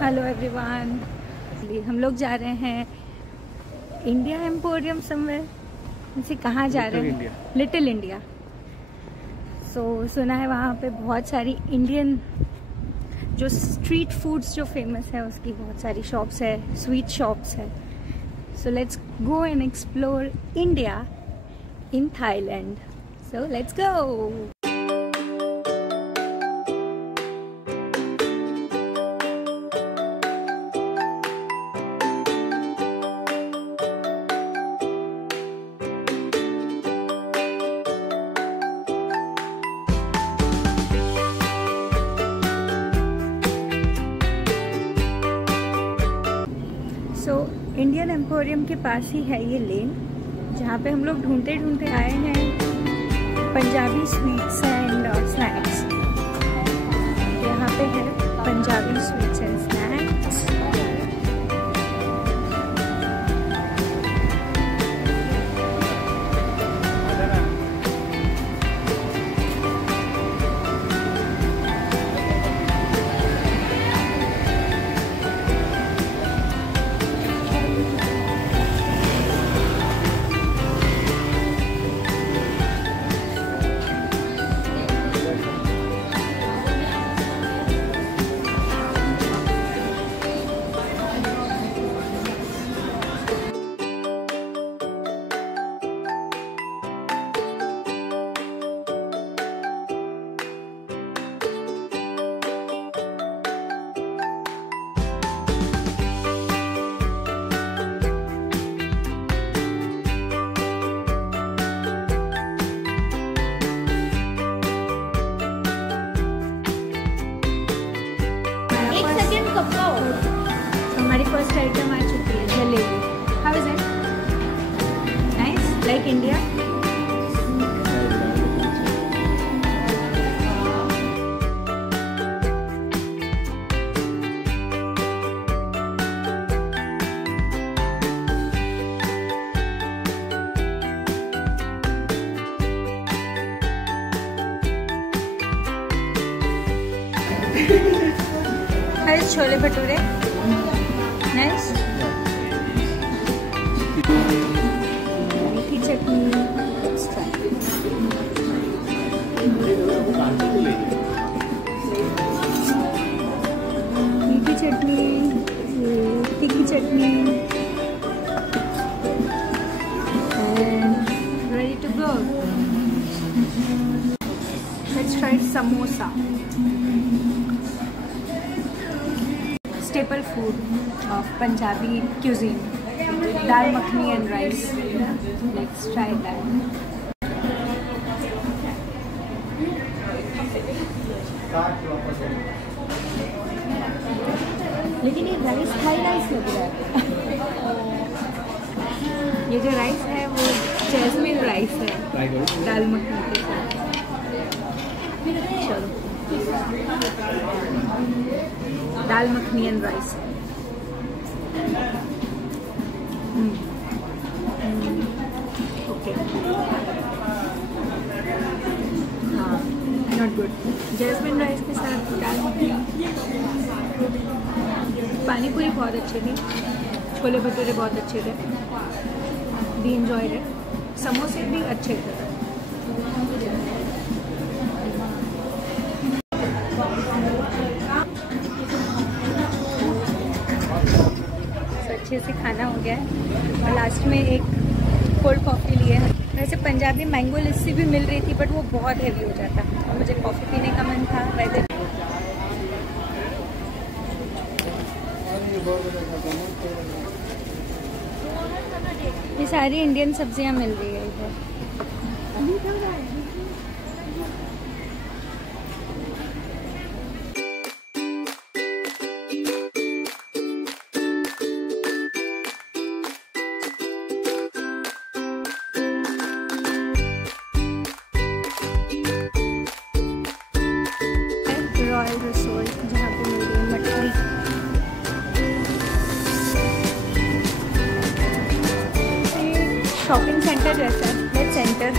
Hello everyone, हम लोग जा रहे हैं इंडिया एम्पोरियम समवेयर। जैसे कहाँ जा रहे हैं? Little India. सुना है वहाँ पे बहुत सारी इंडियन जो स्ट्रीट फूड्स जो फेमस है उसकी बहुत सारी शॉप्स है, स्वीट शॉप्स है। So let's go and explore India in Thailand. So let's go. Indian emporium के पास ही है ये लेन, जहाँ पे हम लोग ढूंढते ढूंढते आए हैं पंजाबी स्वीट्स एंड स्नैक्स। यहाँ पे है पंजाबी स्वीट्स एंड स्नैक्स। हमारी फर्स्ट आइटम आ चुकी है jalebi. How is it? Nice, like India. Chole bhature nice. मीठी चटनी, मीठी चटनी, तीखी चटनी, ready to go. Let's try samosa. Staple food of Punjabi cuisine, dal makhani and rice. Let's try that. लेकिन ये राइस थाई राइस लग रहा है। ये जो राइस है वो जैस्मिन राइस है दाल मखनी के साथ। चलो दाल मखनी एंड राइस। ओके, हाँ, नॉट गुड। जैस्मिन राइस के साथ दाल मखनी। पानी पूरी बहुत अच्छी थी, छोले भटूरे बहुत अच्छे थे, वी एंजॉयड इट। समोसे भी अच्छे थे। अच्छे से खाना हो गया है और लास्ट में एक कोल्ड कॉफ़ी लिए है। वैसे पंजाबी मैंगो लस्सी भी मिल रही थी बट वो बहुत हेवी हो जाता और मुझे कॉफ़ी पीने का मन था। वैसे ये सारी इंडियन सब्जियां मिल रही है इधर। रॉयल रिसोर्ट जहाँ पे मिल रही है मछली। शॉपिंग सेंटर जैसा है। Let's enter.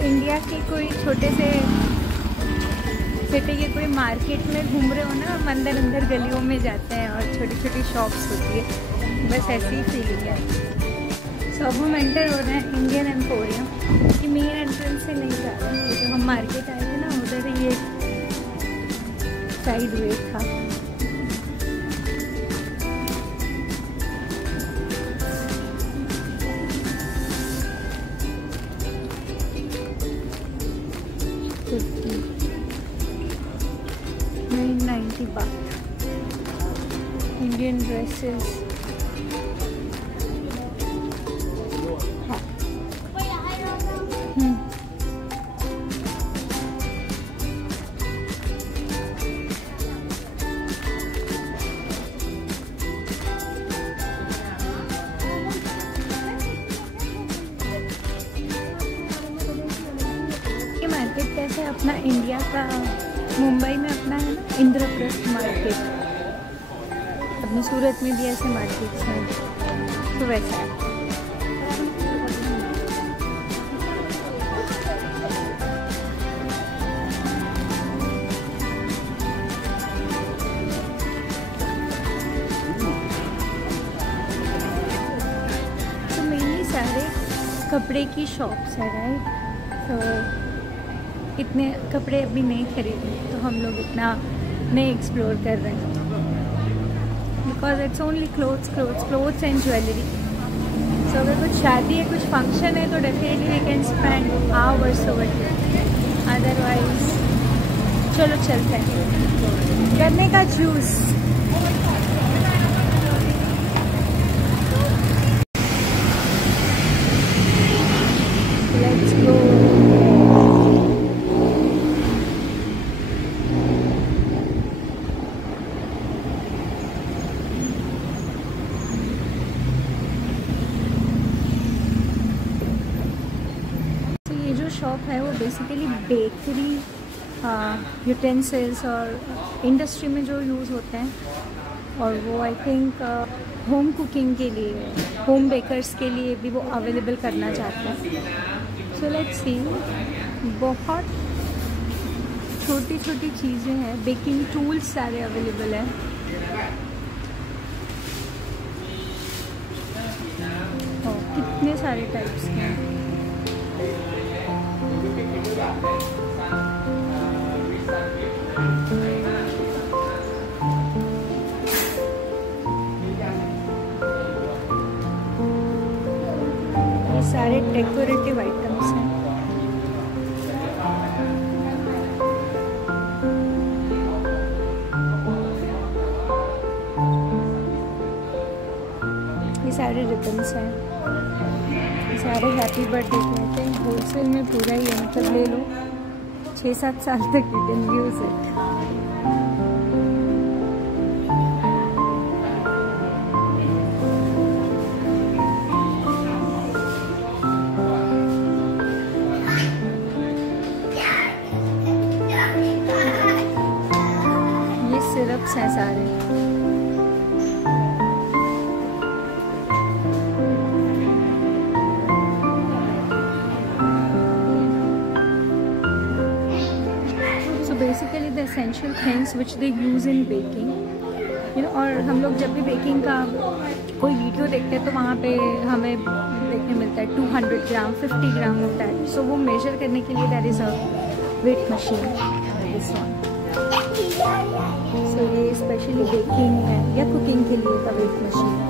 इंडिया के कोई छोटे से सिटी के कोई मार्केट में घूम रहे हो ना, हम अंदर अंदर गलियों में जाते हैं और छोटी छोटी शॉप्स होती है, बस ऐसी ही फीलिंग है। सो अब हम एंटर हो रहे हैं इंडियन एम्पोरियम। कि मेन एंट्रेंस से नहीं जा रहे हैं, जो हम मार्केट आए थे ना उधर ये साइड वे था। इंडियन ड्रेसेस ये मार्केट कैसे अपना इंडिया का मुंबई में अपना है ना इंद्रप्रस्थ मार्केट, अपने सूरत में भी ऐसे मार्केट्स हैं, तो वैसा है। तो मेनली सारे कपड़े की शॉप्स है, राइट। तो इतने कपड़े अभी नहीं खरीदे, तो हम लोग इतना नहीं एक्सप्लोर कर रहे हैं, because it's only clothes and jewellery. So अगर कुछ शादी है, कुछ फंक्शन है, तो definitely we can spend hours over here. Otherwise चलो चलते हैं। गन्ने का जूस, लेट्स गो। शॉप है वो बेसिकली बेकरी यूटेंसिल्स और इंडस्ट्री में जो यूज़ होते हैं, और वो आई थिंक होम कुकिंग के लिए, होम बेकर्स के लिए भी वो अवेलेबल करना चाहते हैं। सो लेट्स सी, बहुत छोटी छोटी चीज़ें हैं, बेकिंग टूल्स सारे अवेलेबल हैं। कितने सारे टाइप्स के हैं। ये सारे डेकोरेटिव आइटम्स हैं। ये सारे रिबन्स हैं, ये सारे हैप्पी बर्थडे कहते हैं। होलसेल में पूरा ही है, मतलब ले लो 6-7 साल तक यू कैन यूज इट। ये सिरप्स हैं सारे। Basically the essential things which they use in baking, you know. और हम लोग जब भी बेकिंग का कोई वीडियो देखते हैं तो वहाँ पे हमें देखने मिलता है 200 ग्राम 50 ग्राम होता है। सो वो मेजर करने के लिए that is a weight machine, this one. So ये स्पेशली बेकिंग है या कुकिंग के लिए का वेट मशीन है।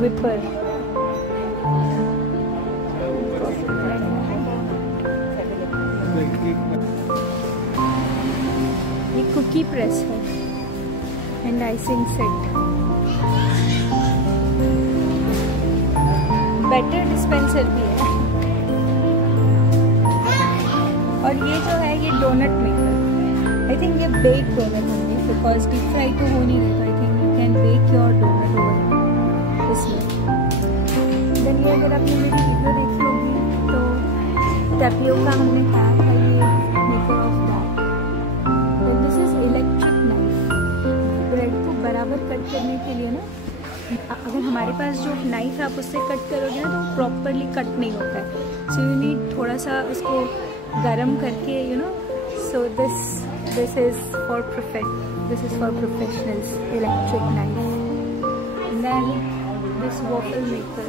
विपर, ये कुकी प्रेस है and icing set. Batter dispenser भी है। और ये जो है ये डोनट मेकर, आई थिंक ये बेक डोनट होंगे, बिकॉज डीप फ्राई तो हो नहीं रहा। I think you can bake your donut over इसमें। देन ये अगर आपने मेरी वीडियो देखी होगी तो टैपियोका हमने खाया था, ये maker of that. Then this is electric knife, bread को बराबर कट करने के लिए ना अगर हमारे पास जो नाइफ है आप उससे कट करोगे ना तो प्रॉपरली कट नहीं होता है, सो यू नीड थोड़ा सा उसको गरम करके you know. So this is for professionals electric knife. And then this waffle maker.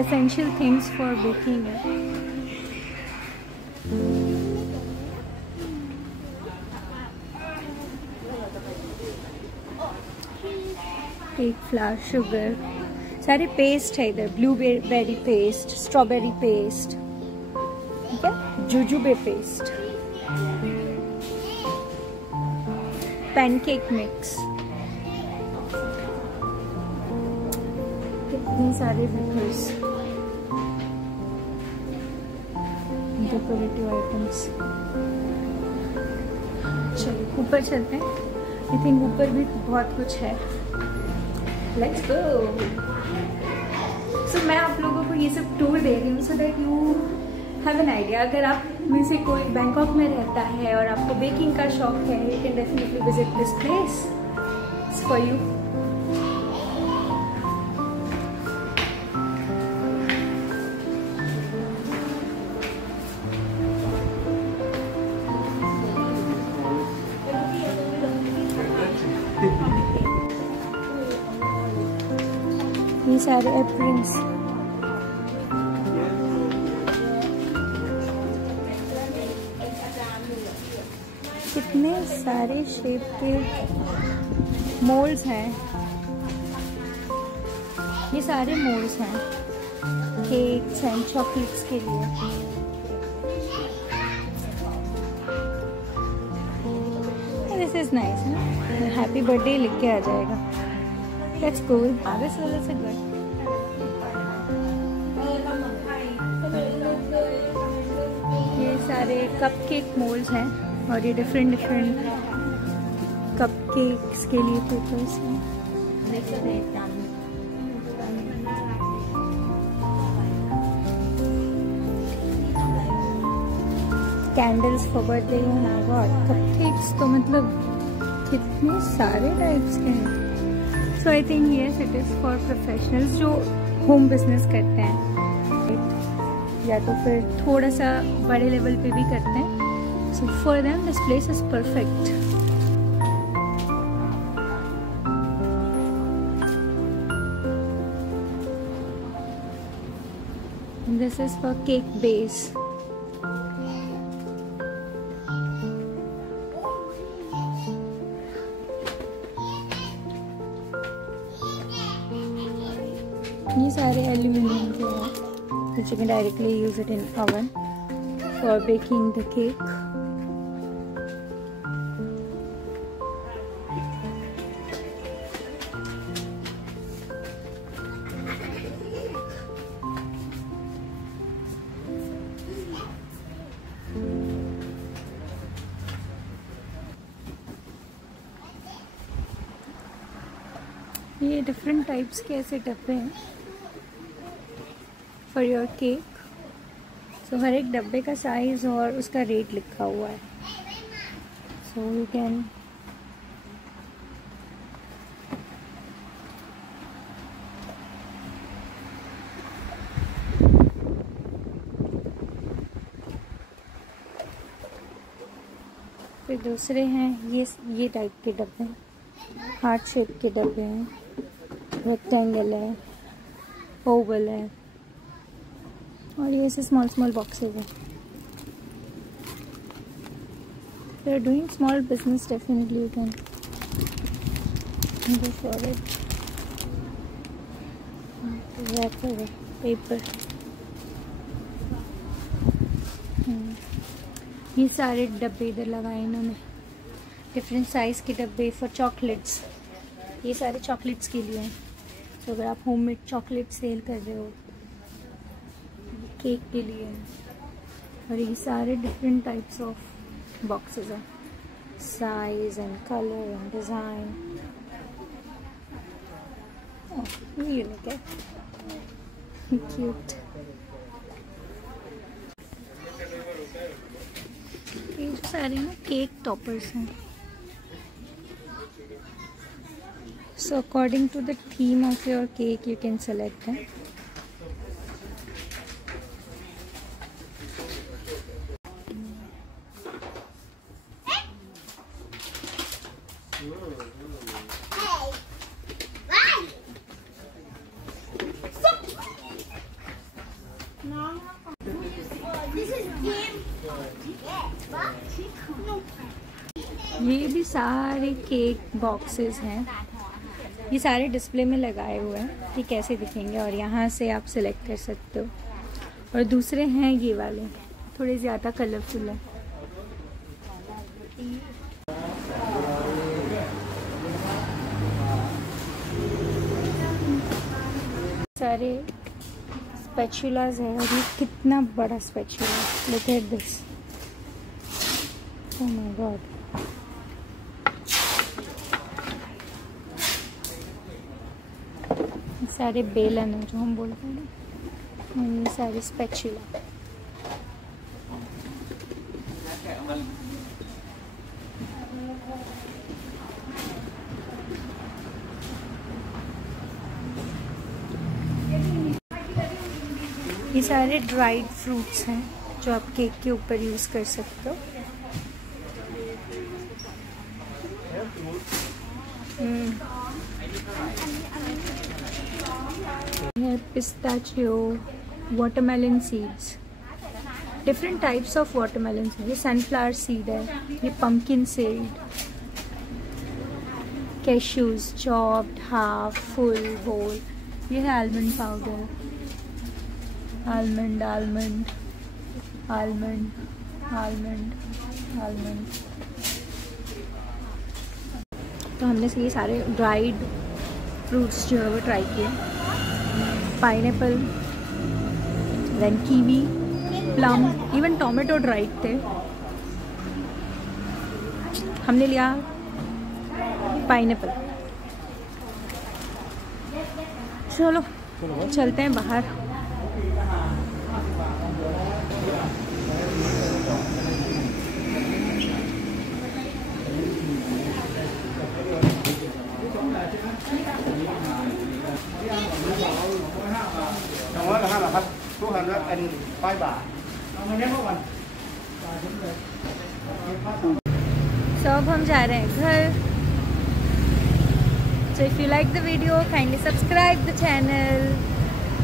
Essential things for baking it. Cake flour, sugar, सारे पेस्ट है इधर. ब्लूबेरी पेस्ट, स्ट्रॉबेरी पेस्ट, ठीक है, जुजुबे पेस्ट, पैनकेक मिक्स, कितने सारे वेफर्स, डेकोरेटिव आइटम्स. चलिए ऊपर चलते हैं. आई थिंक ऊपर भी बहुत कुछ है. Let's go. सो मैं आप लोगों को ये सब टूर दे रही हूँ so that you have an idea. अगर आप में से कोई बैंकॉक में रहता है और आपको बेकिंग का शौक है, you can definitely visit this place. It's for you. ये सारे एप्रन्स. कितने सारे शेप के मोल्ड्स हैं. ये सारे मोल्ड्स हैं केक्स एंड चॉकलेट्स के लिए. दिस इज नाइस ना. हैप्पी बर्थडे लिख के आ जाएगा. That's cool. This is good. ये सारे कपकेक मोल्ड्स हैं और ये डिफरेंट कपकेक्स के लिए पेपर्स हैं. Candles for birthday. Oh my god, cupcakes तो मतलब कितने सारे टाइप्स के हैं. So I think yes it is for professionals जो होम बिजनेस करते हैं या तो फिर थोड़ा सा बड़े लेवल पे भी करते हैं. So for them this place is perfect. This is for cake base. ये सारे एल्यूमिनियम के हैं which you can directly use it in oven for baking the cake. ये डिफरेंट टाइप्स के ऐसे डब्बे हैं फॉर योर केक. सो हर एक डब्बे का साइज़ और उसका रेट लिखा हुआ है. सो यू कैन फिर दूसरे हैं ये टाइप के डब्बे हैं. हार्ट शेप के डब्बे हैं, रेक्टेंगल है, ओवल है और ये ऐसे स्मॉल बॉक्सेस हैं. If you're doing small business, definitely you can go for it. Wrapper है, paper. ये सारे डब्बे इधर लगाए इन्होंने, डिफरेंट साइज़ के डब्बे फॉर चॉकलेट्स. ये सारे चॉकलेट्स के लिए हैं. तो अगर आप होममेड चॉकलेट सेल कर रहे हो, केक के लिए. और ये सारे डिफरेंट टाइप्स ऑफ बॉक्सेस हैं, size and colour and design. ये यूनिक है. क्यूट। ये जो सारे ना केक टॉपर्स हैं। So according to the theme of your cake you can select them. ये भी सारे केक बॉक्सेस हैं, ये सारे डिस्प्ले में लगाए हुए हैं कि कैसे दिखेंगे और यहाँ से आप सिलेक्ट कर सकते हो। और दूसरे हैं ये वाले, थोड़े ज़्यादा कलरफुल है। सारे स्पैचुलास हैं और ये कितना बड़ा स्पैचुला है, look at this, oh my God. सारे बेलन है जो हम बोलते हैं ना, ये सारे स्पैचुला। ये सारे ड्राइड फ्रूट्स हैं जो आप केक के ऊपर यूज कर सकते हो। Pistachio, watermelon seeds, different types of watermelon seed. ये सनफ्लावर सीड है, ये pumpkin seed, cashews chopped, half, full, whole. ये है almond powder, almond almond almond almond almond. तो हमने ये सारे ड्राइड फ्रूट्स जो है वो ट्राई किए। Pineapple, then kiwi, plum, even tomato dried थे। हमने लिया पाइनएप्पल। चलो चलते हैं बाहर। So अब हम जा रहे हैं घर। So if you like the video, kindly subscribe the channel.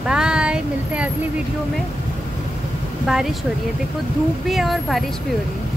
Bye, मिलते हैं अगली वीडियो में। बारिश हो रही है, देखो धूप भी है और बारिश भी हो रही है।